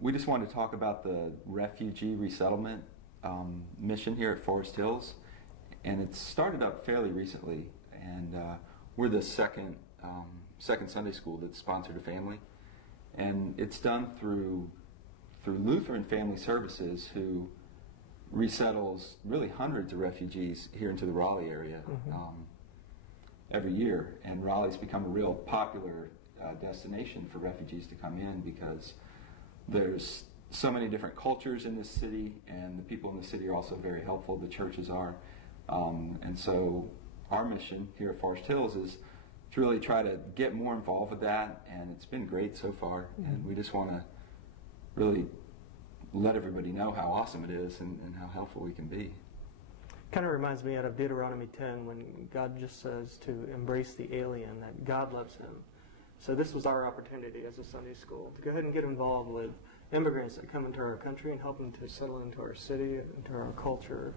We just wanted to talk about the refugee resettlement mission here at Forest Hills, and it started up fairly recently, and we're the second Sunday school that's sponsored a family, and it's done through Lutheran Family Services, who resettles really hundreds of refugees here into the Raleigh area every year, and Raleigh's become a real popular destination for refugees to come in because there's so many different cultures in this city, and the people in the city are also very helpful. The churches are, and so our mission here at Forest Hills is to really try to get more involved with that, and it's been great so far. And we just want to really let everybody know how awesome it is and how helpful we can be. Kind of reminds me out of Deuteronomy 10 when God just says to embrace the alien, that God loves him. So this was our opportunity as a Sunday school to go ahead and get involved with immigrants that come into our country and help them to settle into our city, into our culture,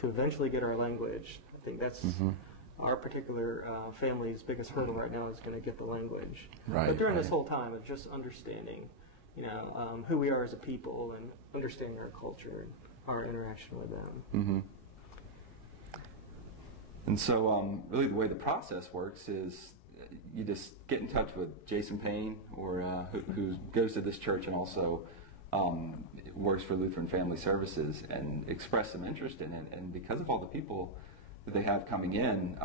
to eventually get our language. I think that's our particular family's biggest hurdle right now, is going to get the language. But during this whole time of just understanding, who we are as a people and understanding our culture and our interaction with them. And so really the way the process works is you just get in touch with Jason Payne, or who goes to this church and also works for Lutheran Family Services, and express some interest in it. And because of all the people that they have coming in,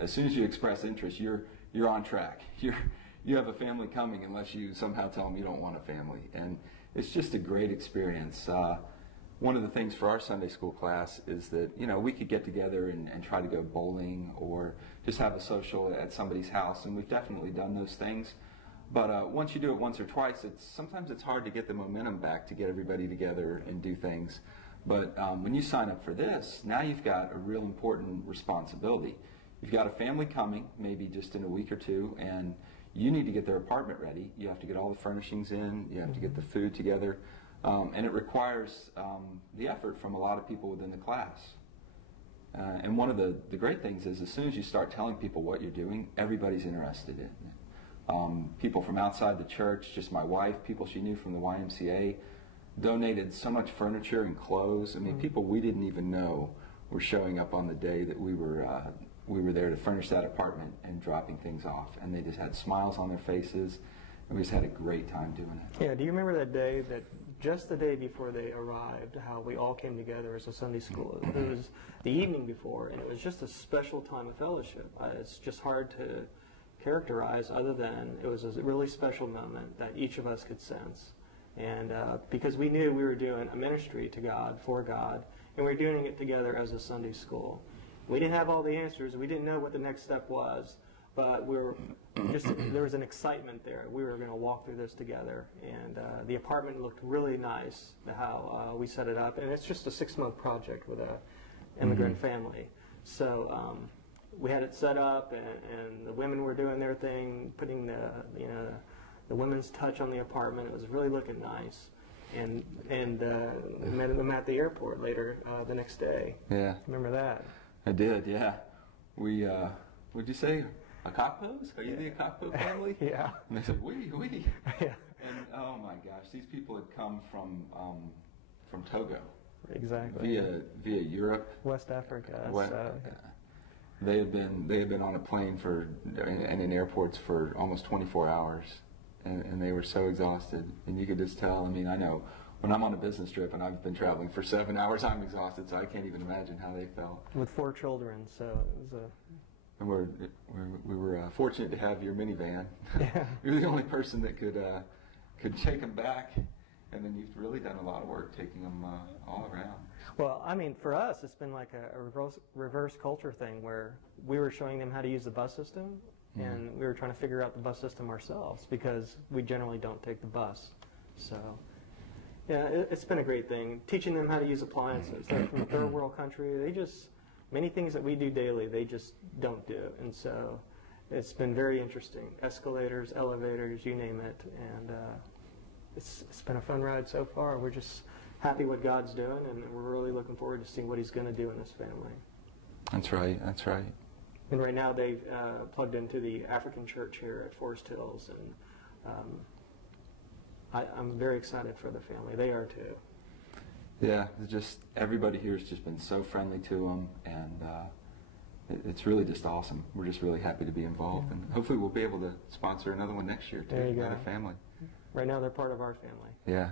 as soon as you express interest, you're on track. You have a family coming unless you somehow tell them you don't want a family. And it's just a great experience. One of the things for our Sunday school class is that, we could get together and try to go bowling or just have a social at somebody's house, and we've definitely done those things. But once you do it once or twice, sometimes it's hard to get the momentum back to get everybody together and do things. But when you sign up for this, now you've got a real important responsibility. You've got a family coming, maybe just in a week or two, and you need to get their apartment ready. You have to get all the furnishings in, you have to get the food together. And it requires the effort from a lot of people within the class. And one of the great things is, as soon as you start telling people what you're doing, everybody's interested in it. People from outside the church, just my wife, people she knew from the YMCA, donated so much furniture and clothes. I mean, people we didn't even know were showing up on the day that we were there to furnish that apartment and dropping things off. And they just had smiles on their faces. And we just had a great time doing it. Yeah, do you remember that day, just the day before they arrived, how we all came together as a Sunday school? It was the evening before, and it was just a special time of fellowship. It's just hard to characterize, other than it was a really special moment that each of us could sense. And because we knew we were doing a ministry to God, for God, and we were doing it together as a Sunday school. We didn't have all the answers. We didn't know what the next step was. But there was an excitement there. We were going to walk through this together, and the apartment looked really nice, how we set it up. And it's just a 6-month project with an immigrant family. So we had it set up, and the women were doing their thing, putting the women's touch on the apartment. It was really looking nice. And met them at the airport later the next day. Yeah. Remember that? I did, yeah. What'd you say? A Akakpos? Are you the Akakpo family? Yeah. And they said, we. Yeah. And oh my gosh, these people had come from Togo. Exactly. Via Europe. West Africa. They had been on a plane and in airports for almost 24 hours, and they were so exhausted. And you could just tell. I mean, I know when I'm on a business trip and I've been traveling for 7 hours, I'm exhausted, so I can't even imagine how they felt. With 4 children, so it was a... And we were fortunate to have your minivan. Yeah. You were the only person that could take them back, and then you've really done a lot of work taking them all around. Well, I mean, for us, it's been like a reverse culture thing, where we were showing them how to use the bus system, and we were trying to figure out the bus system ourselves, because we generally don't take the bus. So, yeah, it's been a great thing. Teaching them how to use appliances. They're from a third world country. Many things that we do daily, they just don't do. And so it's been very interesting. Escalators, elevators, you name it. And it's been a fun ride so far. We're just happy what God's doing, and we're really looking forward to seeing what He's going to do in this family. That's right, that's right. And right now they've plugged into the African church here at Forest Hills. And I'm very excited for the family. They are too. Yeah, it's just everybody here has just been so friendly to them, and it's really just awesome. We're just really happy to be involved, and hopefully we'll be able to sponsor another one next year too. There you go. Another family. Right now they're part of our family. Yeah.